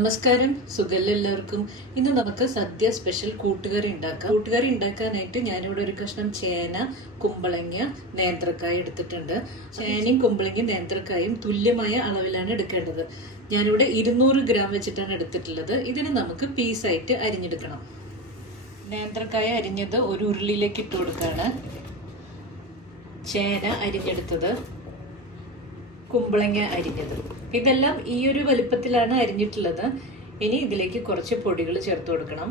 നമസ്കാരം, സുഖല്ലെല്ലാവർക്കും. ഇന്ന് നമുക്ക് സദ്യ സ്പെഷ്യൽ കൂട്ടുകറി ഉണ്ടാക്കാം. കൂട്ടുകറി ഉണ്ടാക്കാനായിട്ട് ഞാനിവിടെ ഒരു കഷ്ണം ചേന, കുമ്പളങ്ങ, നേന്ത്രക്കായ എടുത്തിട്ടുണ്ട്. ചേനയും കുമ്പളങ്ങയും നേന്ത്രക്കായും തുല്യമായ അളവിലാണ് എടുക്കേണ്ടത്. ഞാനിവിടെ 200 ഗ്രാം വെച്ചിട്ടാണ് എടുത്തിട്ടുള്ളത്. ഇതിന് നമുക്ക് പീസായിട്ട് അരിഞ്ഞെടുക്കണം. നേന്ത്രക്കായ അരിഞ്ഞത് ഒരു ഉരുളിയിലേക്ക് ഇട്ട് കൊടുക്കുകയാണ്. ചേന അരിഞ്ഞെടുത്തത്, കുമ്പളങ്ങ അരിഞ്ഞത്, ഇതെല്ലാം ഈ ഒരു വലിപ്പത്തിലാണ് അരിഞ്ഞിട്ടുള്ളത്. ഇനി ഇതിലേക്ക് കുറച്ച് പൊടികൾ ചേർത്ത് കൊടുക്കണം.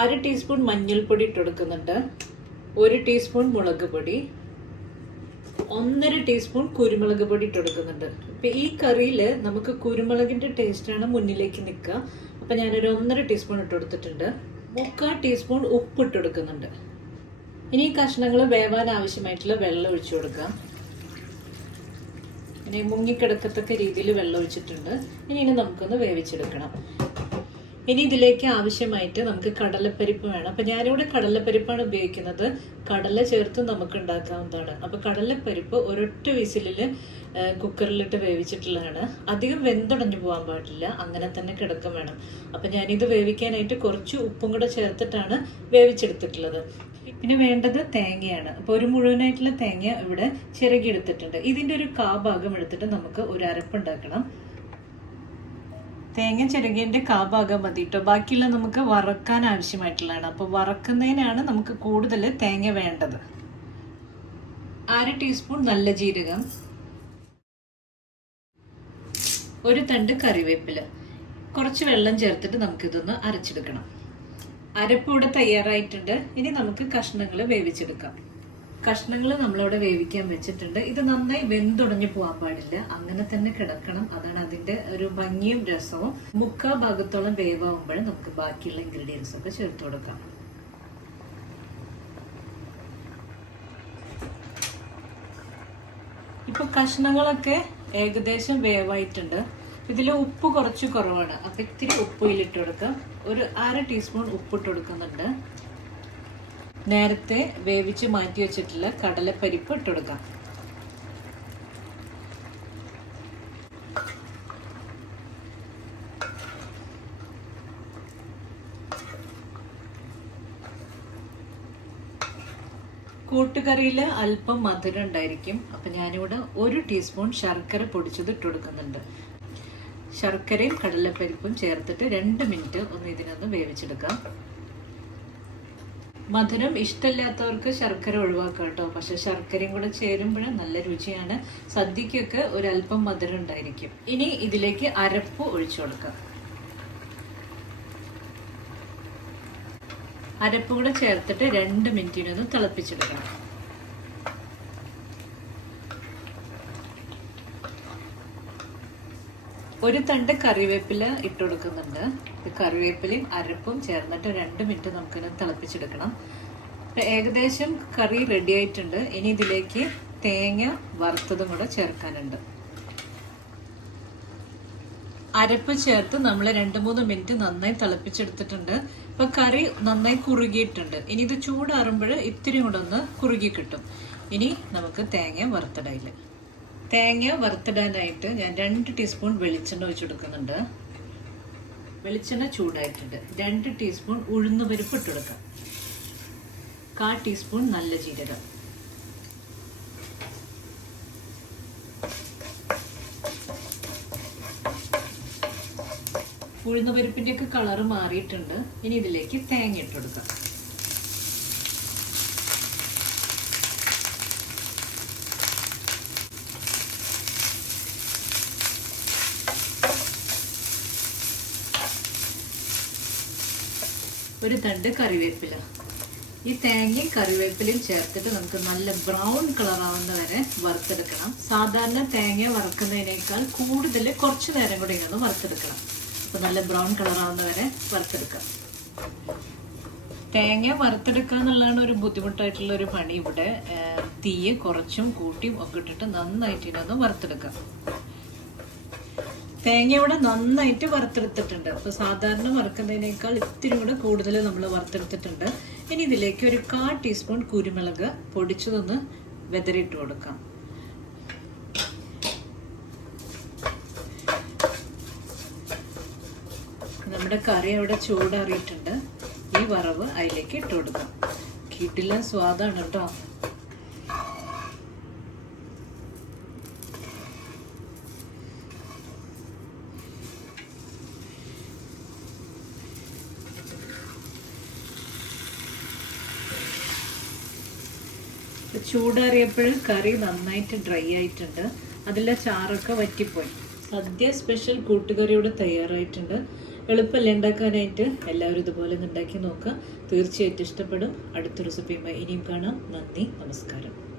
1/2 ടീസ്പൂൺ മഞ്ഞൾപ്പൊടി ഇട്ട് കൊടുക്കുന്നുണ്ട്. 1 ടീസ്പൂൺ മുളക് പൊടി, 1.5 ടീസ്പൂൺ കുരുമുളക് പൊടി ഇട്ട് കൊടുക്കുന്നുണ്ട്. ഇപ്പൊ ഈ കറിയിൽ നമുക്ക് കുരുമുളകിന്റെ ടേസ്റ്റാണ് മുന്നിലേക്ക് നിൽക്കുക. അപ്പൊ ഞാനൊരു 1.5 ടീസ്പൂൺ ഇട്ട് കൊടുത്തിട്ടുണ്ട്. 3/4 ടീസ്പൂൺ ഉപ്പ് ഇട്ട് കൊടുക്കുന്നുണ്ട്. ഇനി ഈ കഷ്ണങ്ങൾ വേവാൻ ആവശ്യമായിട്ടുള്ള വെള്ളം ഒഴിച്ചു കൊടുക്കാം. ഇനി മുങ്ങിക്കിടക്കത്തക്ക രീതിയിൽ വെള്ളം ഒഴിച്ചിട്ടുണ്ട്. ഇനി നമുക്കൊന്ന് വേവിച്ചെടുക്കണം. ഇനി ഇതിലേക്ക് ആവശ്യമായിട്ട് നമുക്ക് കടലപ്പരിപ്പ് വേണം. അപ്പം ഞാനിവിടെ കടലപ്പരിപ്പാണ് ഉപയോഗിക്കുന്നത്. കടല ചേർത്ത് നമുക്ക് ഉണ്ടാക്കാവുന്നതാണ്. അപ്പം കടലപ്പരിപ്പ് ഒരൊറ്റ വിസിലിൽ കുക്കറിലിട്ട് വേവിച്ചിട്ടുള്ളതാണ്. അധികം വെന്തുടഞ്ഞു പോകാൻ പാടില്ല, അങ്ങനെ തന്നെ കിടക്കം വേണം. അപ്പം ഞാനിത് വേവിക്കാനായിട്ട് കുറച്ച് ഉപ്പും കൂടെ ചേർത്തിട്ടാണ് വേവിച്ചെടുത്തിട്ടുള്ളത്. പിന്നെ വേണ്ടത് തേങ്ങയാണ്. അപ്പോൾ ഒരു മുഴുവനായിട്ടുള്ള തേങ്ങ ഇവിടെ ചിരകി എടുത്തിട്ടുണ്ട്. ഇതിൻ്റെ ഒരു ഭാഗം എടുത്തിട്ട് നമുക്ക് ഒരു അരപ്പുണ്ടാക്കണം. തേങ്ങ ചിരകിൻ്റെ ഭാഗം മതി കേട്ടോ. ബാക്കിയുള്ള നമുക്ക് വറക്കാൻ ആവശ്യമായിട്ടുള്ളതാണ്. അപ്പോൾ വറക്കുന്നതിനാണ് നമുക്ക് കൂടുതൽ തേങ്ങ വേണ്ടത്. 1/2 ടീസ്പൂൺ നല്ല ജീരകം, 1 തണ്ട് കറിവേപ്പില, കുറച്ച് വെള്ളം ചേർത്തിട്ട് നമുക്കിതൊന്ന് അരച്ചെടുക്കണം. അരപ്പ് ഇവിടെ തയ്യാറായിട്ടുണ്ട്. ഇനി നമുക്ക് കഷ്ണങ്ങൾ വേവിച്ചെടുക്കാം. കഷ്ണങ്ങൾ നമ്മളിവിടെ വേവിക്കാൻ വെച്ചിട്ടുണ്ട്. ഇത് നന്നായി വെന്തുടഞ്ഞു പോകാൻ പാടില്ല, അങ്ങനെ തന്നെ കിടക്കണം. അതാണ് അതിന്റെ ഒരു ഭംഗിയും രസവും. 3/4 ഭാഗത്തോളം വേവാകുമ്പോൾ നമുക്ക് ബാക്കിയുള്ള ഇൻഗ്രീഡിയൻസ് ഒക്കെ ചേർത്ത് കൊടുക്കാം. ഇപ്പൊ കഷ്ണങ്ങളൊക്കെ ഏകദേശം വേവായിട്ടുണ്ട്. ഇതിൽ ഉപ്പ് കുറച്ച് കുറവാണ്. അപ്പൊ ഇത്തിരി ഉപ്പ് ഇതിലിട്ട് കൊടുക്കാം. ഒരു 1/2 ടീസ്പൂൺ ഉപ്പിട്ട് കൊടുക്കുന്നുണ്ട്. നേരത്തെ വേവിച്ച് മാറ്റി വെച്ചിട്ടുള്ള കടലപ്പരിപ്പ് ഇട്ട് കൊടുക്കാം. കൂട്ടുകറിയിൽ അല്പം മധുരം ഉണ്ടായിരിക്കും. അപ്പം ഞാനിവിടെ 1 ടീസ്പൂൺ ശർക്കര പൊടിച്ചത് ഇട്ട് കൊടുക്കുന്നുണ്ട്. ശർക്കരയും കടലപ്പരിപ്പും ചേർത്തിട്ട് 2 മിനിറ്റ് ഒന്ന് ഇതിനൊന്ന് വേവിച്ചെടുക്കാം. മധുരം ഇഷ്ടമില്ലാത്തവർക്ക് ശർക്കര ഒഴിവാക്കാം കേട്ടോ. പക്ഷെ ശർക്കരയും കൂടെ ചേരുമ്പോൾ നല്ല രുചിയാണ്. സദ്യക്കൊക്കെ ഒരല്പം മധുരം ഉണ്ടായിരിക്കും. ഇനി ഇതിലേക്ക് അരപ്പ് ഒഴിച്ചു കൊടുക്കാം. അരപ്പ് കൂടെ ചേർത്തിട്ട് 2 മിനിറ്റിനൊന്ന് തിളപ്പിച്ചെടുക്കണം. ഒരു തണ്ട് കറിവേപ്പില ഇട്ട് കൊടുക്കുന്നുണ്ട്. കറിവേപ്പിലയും അരപ്പും ചേർന്നിട്ട് 2 മിനിറ്റ് നമുക്കിത് തിളപ്പിച്ചെടുക്കണം. ഏകദേശം കറി റെഡി ആയിട്ടുണ്ട്. ഇനി ഇതിലേക്ക് തേങ്ങ വറുത്തതും കൂടെ ചേർക്കാനുണ്ട്. അരപ്പ് ചേർത്ത് നമ്മൾ 2-3 മിനിറ്റ് നന്നായി തിളപ്പിച്ചെടുത്തിട്ടുണ്ട്. ഇപ്പൊ കറി നന്നായി കുറുകിയിട്ടുണ്ട്. ഇനി ഇത് ചൂടാറുമ്പോൾ ഇത്തിരി കൂടെ ഒന്ന് കുറുകി കിട്ടും. ഇനി നമുക്ക് തേങ്ങ വറുത്തിടയില്ല. തേങ്ങ വറുത്തിടാനായിട്ട് ഞാൻ 2 ടീസ്പൂൺ വെളിച്ചെണ്ണ ഒഴിച്ചു കൊടുക്കുന്നുണ്ട്. വെളിച്ചെണ്ണ ചൂടായിട്ടുണ്ട്. 2 ടീസ്പൂൺ ഉഴുന്നുപരിപ്പ് ഇട്ട് കൊടുക്കാം. 1/4 ടീസ്പൂൺ നല്ല ജീരകം, ഉഴുന്നുപരിപ്പിൻ്റെയൊക്കെ കളറ് മാറിയിട്ടുണ്ട്. ഇനി ഇതിലേക്ക് തേങ്ങ ഇട്ട് കൊടുക്കാം. ഒരു തണ്ട് കറിവേപ്പില. ഈ തേങ്ങയും കറിവേപ്പിലയും ചേർത്തിട്ട് നമുക്ക് നല്ല ബ്രൗൺ കളറാവുന്ന വരെ വറുത്തെടുക്കണം. സാധാരണ തേങ്ങ വറുക്കുന്നതിനേക്കാൾ കൂടുതൽ കുറച്ച് നേരം കൂടി ഇങ്ങനെ വറുത്തെടുക്കണം. അപ്പോൾ നല്ല ബ്രൗൺ കളറാവുന്ന വരെ വറുത്തെടുക്കാം. തേങ്ങ വറുത്തെടുക്കുക എന്നുള്ളതാണ് ഒരു ബുദ്ധിമുട്ടായിട്ടുള്ള ഒരു പണി. ഇവിടെ തീയെ കുറച്ചും കൂട്ടിയും ഒക്കെ ഇട്ടിട്ട് നന്നായിട്ട് ഇതൊന്ന് വറുത്തെടുക്കാം. തേങ്ങ ഇവിടെ നന്നായിട്ട് വറുത്തെടുത്തിട്ടുണ്ട്. അപ്പോൾ സാധാരണ വറുക്കുന്നതിനേക്കാൾ ഇത്തിരി കൂടെ കൂടുതൽ നമ്മൾ വറുത്തെടുത്തിട്ടുണ്ട്. ഇനി ഇതിലേക്ക് ഒരു 1/4 ടീസ്പൂൺ കുരുമുളക് പൊടിച്ചതൊന്ന് വെതറിയിട്ട് കൊടുക്കാം. നമ്മുടെ കറി അവിടെ ചൂടാറിയിട്ടുണ്ട്. ഈ വറവ് അതിലേക്ക് ഇട്ട് കൊടുക്കാം. കിടിലൻ സ്വാദാണ് കേട്ടോ. ചൂടാറിയപ്പോൾ കറി നന്നായിട്ട് ഡ്രൈ ആയിട്ടുണ്ട്. അതിലെ ചാറൊക്കെ വറ്റിപ്പോയി. സദ്യ സ്പെഷ്യൽ കൂട്ടുകറിയോട് തയ്യാറായിട്ടുണ്ട്. എളുപ്പമല്ല ഉണ്ടാക്കാനായിട്ട്. എല്ലാവരും ഇതുപോലെ ഒന്ന് ഉണ്ടാക്കി നോക്കുക. തീർച്ചയായിട്ടും ഇഷ്ടപ്പെടും. അടുത്ത റെസിപ്പിയുമായി ഇനിയും കാണാം. നന്ദി, നമസ്കാരം.